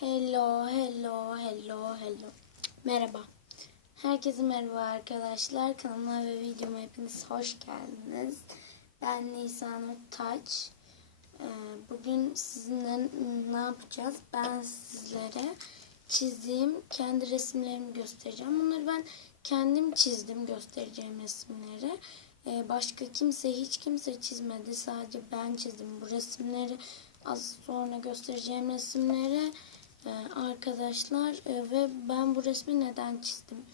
Hello, hello, hello, hello. Merhaba. Herkese merhaba arkadaşlar. Kanalıma ve videoma hepiniz hoş geldiniz. Ben Nisan Taç. Ee, Bugün sizinle ne yapacağız? Ben sizlere çizdiğim kendi resimlerimi göstereceğim. Bunları ben kendim çizdim göstereceğim resimleri. Ee, Başka kimse hiç kimse çizmedi. Sadece ben çizdim bu resimleri. Az sonra göstereceğim resimleri arkadaşlar e, ve ben bu resmi neden çizdim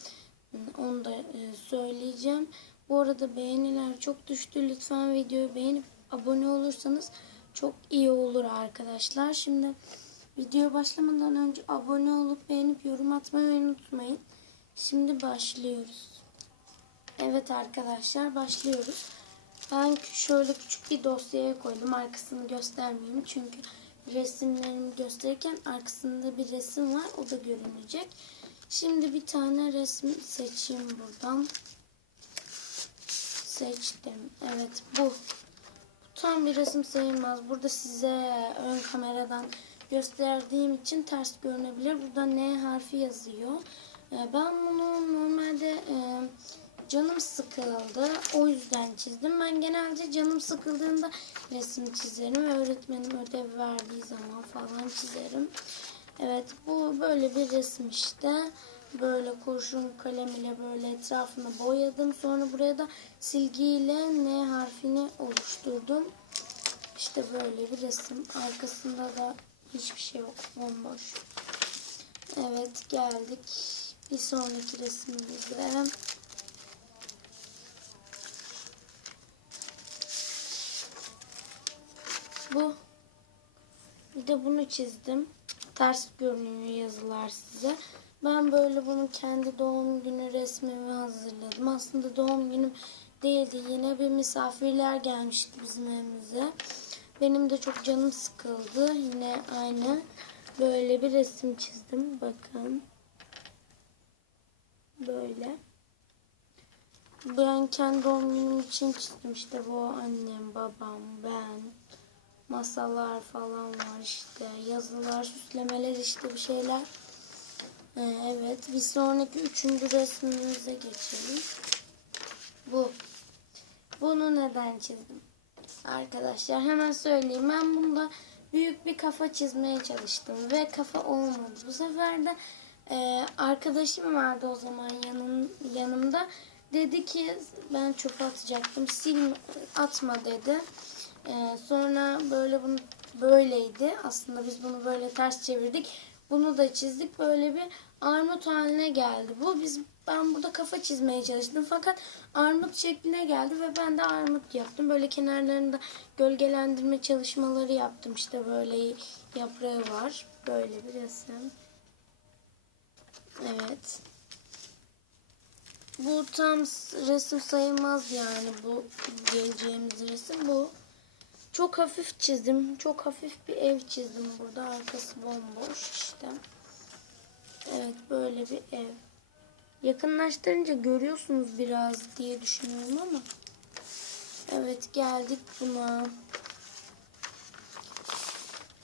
onu da e, söyleyeceğim. Bu arada beğeniler çok düştü. Lütfen videoyu beğenip abone olursanız çok iyi olur arkadaşlar. Şimdi video başlamadan önce abone olup beğenip yorum atmayı unutmayın. Şimdi başlıyoruz. Evet arkadaşlar başlıyoruz. Ben şöyle küçük bir dosyaya koydum. Arkasını göstermeyeyim çünkü resimlerimi gösterirken arkasında bir resim var. O da görünecek. Şimdi bir tane resim seçeyim buradan. Seçtim. Evet bu. Tam bir resim sayılmaz. Burada size ön kameradan gösterdiğim için ters görünebilir. Burada N harfi yazıyor. Ee, Ben bunu normalde e, canım sıkıldı. O yüzden çizdim. Ben genelde canım sıkıldığında resim çizerim öğretmenim ödev verdiği zaman falan çizerim. Evet bu böyle bir resim işte. Böyle kurşun kalem ile böyle etrafını boyadım. Sonra buraya da silgiyle N harfini oluşturdum. İşte böyle bir resim. Arkasında da hiçbir şey yok. Bomboş. Evet geldik. Bir sonraki resmimize. Bu. Bir de bunu çizdim. Ters görünüyor yazılar size. Ben böyle bunun kendi doğum günü resmimi hazırladım. Aslında doğum günüm değildi. Yine bir misafirler gelmişti bizim evimize. Benim de çok canım sıkıldı. Yine aynı böyle bir resim çizdim. Bakın. Böyle. Ben kendi doğum günüm için çizdim. İşte bu annem, babam, ben masalar falan var işte yazılar süslemeler işte bir şeyler. Ee, evet bir sonraki üçüncü resmimize geçelim. Bu. Bunu neden çizdim? Arkadaşlar hemen söyleyeyim. Ben bunda büyük bir kafa çizmeye çalıştım ve kafa olmadı. Bu sefer de e, arkadaşım vardı o zaman yanım, yanımda. Dedi ki ben çöpe atacaktım. Sil atma dedi ee, sonra böyle bunu böyleydi. Aslında biz bunu böyle ters çevirdik. Bunu da çizdik. Böyle bir armut haline geldi. Bu biz ben burada kafa çizmeye çalıştım fakat armut şekline geldi ve ben de armut yaptım. Böyle kenarlarında gölgelendirme çalışmaları yaptım. İşte böyle yaprağı var. Böyle bir resim. Evet. Bu tam resim sayılmaz yani bu geleceğimiz resim bu. Çok hafif çizdim. Çok hafif bir ev çizdim burada. Arkası bomboş işte. Evet böyle bir ev. Yakınlaştırınca görüyorsunuz biraz diye düşünüyorum ama. Evet geldik buna.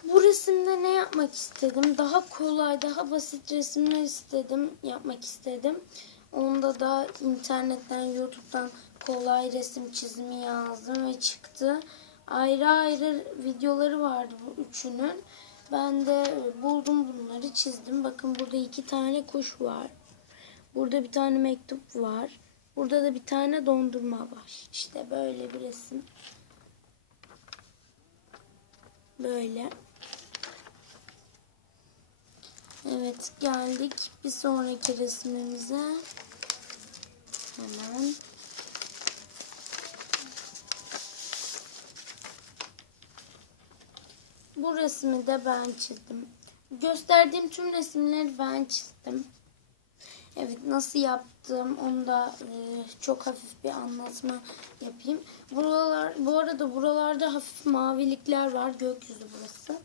Bu resimde ne yapmak istedim? Daha kolay, daha basit resimler istedim, yapmak istedim. Onda da internetten, YouTube'dan kolay resim çizimi yazdım ve çıktı ayrı ayrı videoları vardı bu üçünün. Ben de buldum bunları çizdim. Bakın burada iki tane kuş var. Burada bir tane mektup var. Burada da bir tane dondurma var. İşte böyle bir resim. Böyle. Evet geldik bir sonraki resmimize. Hemen. Resmi de ben çizdim. Gösterdiğim tüm resimleri ben çizdim. Evet nasıl yaptım onu da e, çok hafif bir anlatma yapayım. Buralar, bu arada buralarda hafif mavilikler var. Gökyüzü burası.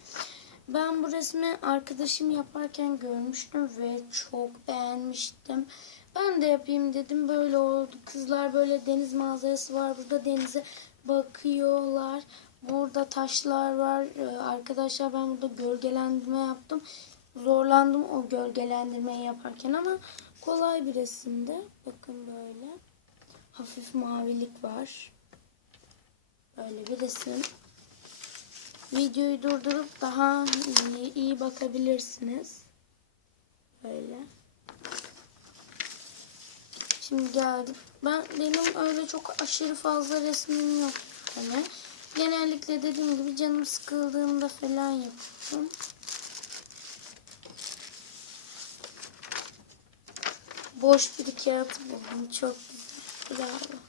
Ben bu resmi arkadaşım yaparken görmüştüm ve çok beğenmiştim. Ben de yapayım dedim. Böyle oldu. Kızlar böyle deniz manzarası var. Burada denize bakıyorlar. Burada taşlar var. Ee, arkadaşlar ben burada gölgelendirme yaptım. zorlandım o gölgelendirmeyi yaparken ama kolay bir resimdi. Bakın böyle. Hafif mavilik var. Böyle bir resim. Videoyu durdurup daha iyi, iyi bakabilirsiniz. Böyle. Şimdi geldik. Ben benim öyle çok aşırı fazla resmim yok. Hani genellikle dediğim gibi canım sıkıldığında falan yapıyorum. Boş bir kağıt buldum. Çok güzel. Bravo.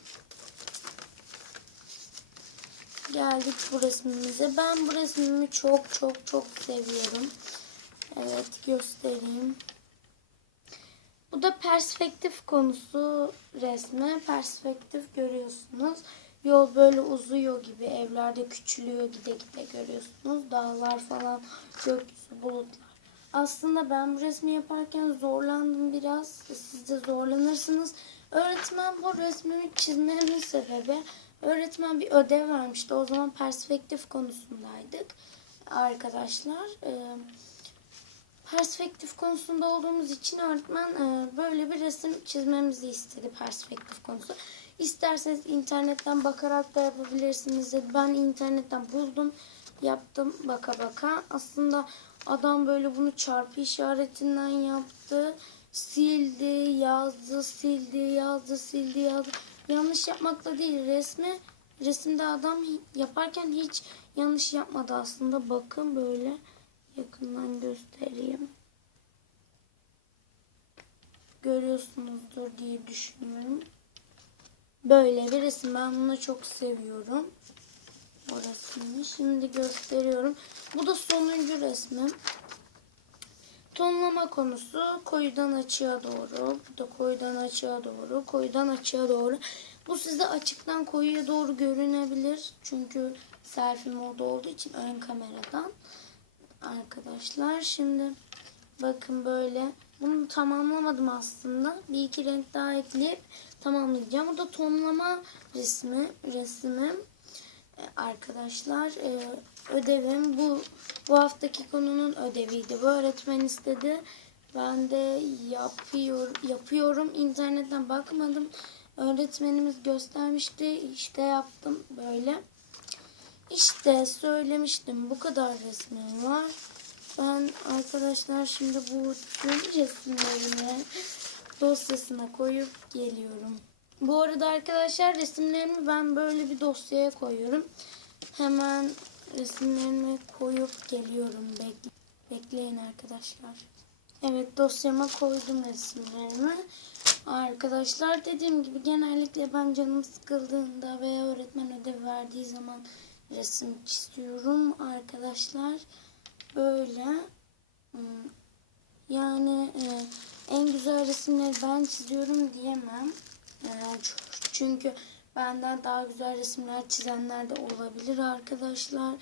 Geldik bu resmimize. Ben bu resmimi çok çok çok seviyorum. Evet göstereyim. Bu da perspektif konusu resmi. Perspektif görüyorsunuz. Yol böyle uzuyor gibi evlerde küçülüyor gide gide görüyorsunuz. Dağlar falan, gökyüzü, bulutlar. Aslında ben bu resmi yaparken zorlandım biraz. Siz de zorlanırsınız. Öğretmen bu resmimi çizmemin sebebi öğretmen bir ödev vermişti. O zaman perspektif konusundaydık arkadaşlar. Ee, perspektif konusunda olduğumuz için öğretmen e, böyle bir resim çizmemizi istedi perspektif konusu. İsterseniz internetten bakarak da yapabilirsiniz dedi. Ben internetten buldum, yaptım baka baka. Aslında adam böyle bunu çarpı işaretinden yaptı. Sildi, yazdı, sildi, yazdı, sildi, yazdı. Yanlış yapmakla değil resmi resimde adam yaparken hiç yanlış yapmadı aslında. Bakın böyle yakından göstereyim. Görüyorsunuzdur diye düşünüyorum. Böyle bir resim. Ben bunu çok seviyorum. O resmini. Şimdi gösteriyorum. Bu da sonuncu resmim. Tonlama konusu koyudan açığa doğru. Bu da koyudan açığa doğru. Koyudan açığa doğru. Bu size açıktan koyuya doğru görünebilir. Çünkü selfie modu olduğu için ön kameradan. Arkadaşlar şimdi bakın böyle. Bunu tamamlamadım aslında. Bir iki renk daha ekleyip tamamlayacağım. Bu da tonlama resmi. Resimim. Ee, Arkadaşlar e, ödevim bu bu haftaki konunun ödeviydi. Bu öğretmen istedi. Ben de yapıyor, yapıyorum. İnternetten bakmadım. Öğretmenimiz göstermişti. İşte yaptım böyle. İşte söylemiştim. Bu kadar resmim var. Ben arkadaşlar şimdi bu tüm resimlerimi dosyasına koyup geliyorum. Bu arada arkadaşlar resimlerimi ben böyle bir dosyaya koyuyorum. Hemen resimlerimi koyup geliyorum. Bekle, bekleyin arkadaşlar. Evet dosyama koydum resimlerimi. Arkadaşlar dediğim gibi genellikle ben canım sıkıldığında veya öğretmen ödev verdiği zaman resim çiziyorum arkadaşlar. Böyle yani e, en güzel resimleri ben çiziyorum diyemem. E, çünkü benden daha güzel resimler çizenler de olabilir arkadaşlar.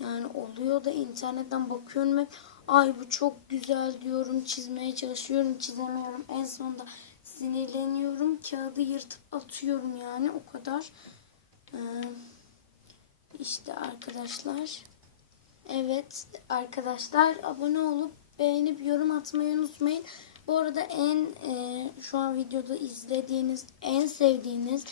Yani oluyor da internetten bakıyorum hep ay bu çok güzel diyorum çizmeye çalışıyorum çizemiyorum. En sonunda sinirleniyorum kağıdı yırtıp atıyorum yani o kadar. Ee, işte arkadaşlar. Evet arkadaşlar abone olup beğenip yorum atmayı unutmayın. Bu arada en e, şu an videoda izlediğiniz en sevdiğiniz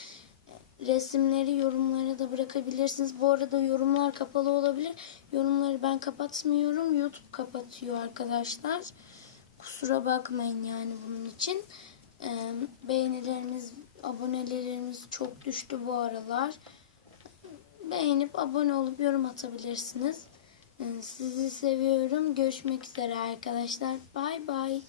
resimleri yorumlara da bırakabilirsiniz. Bu arada yorumlar kapalı olabilir. Yorumları ben kapatmıyorum. YouTube kapatıyor arkadaşlar. Kusura bakmayın yani bunun için. Ee, beğenilerimiz, abonelerimiz çok düştü bu aralar. Beğenip abone olup yorum atabilirsiniz. Ee, sizi seviyorum. Görüşmek üzere arkadaşlar. Bay bay.